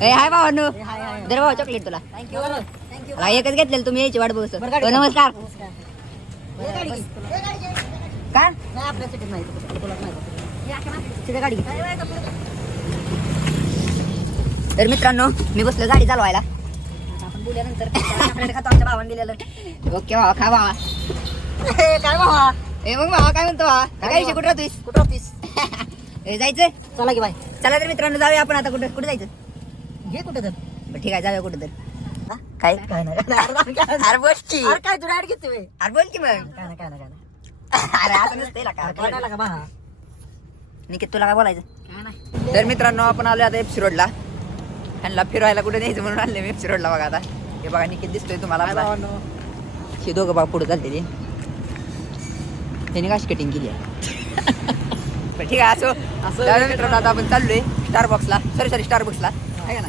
ए हाय भावांनो दर भाऊ चॉकलेट तुला थँक्यू थँक्यू. मला एकच घेतलेलं तुम्ही यायची वाट बघत नमस्कार काय नाही आपल्या सिटीत नाही तुला नाही तिथे गाडी तर मित्रांनो मी बसलो गाडी चालवायला आपण बोलल्यानंतर खातो आमच्या भावाने दिलेलं ओके भावा खा भावा काय भावा ए मग भावा काय म्हणतो भावा काय कुठं राहतोयस कुठं ऑफिस जायचंय चला की बाय चला तर मित्रांनो जाऊया आपण आता कुठं जायचं घे कुठं तर बरं ठीक आहे जाऊया कुठं तर काय काय नाही अरे बोल की अरे काय तुला ऍड घेते अरे बोल की मग काय नाही काय नाही काय नाही अरे असं नसतंय ना काय नाही का बा निकित तुला काय बोलायचं काय नाही तर मित्रांनो आपण आलो आता एफसी रोडला ह्यांना फिरायला कुठे न्यायचं म्हणून आणले मी एफसी रोडला बघा आता हे बघा निकित दिसतोय तुम्हाला आपला हे दोघं बघा पुढे चालते ते त्यांनी काशी कटिंग केली आहे पण ठीक आहे असं मित्रांनो आता आपण चाललोय स्टार बॉक्सला सॉरी स्टार बॉक्सला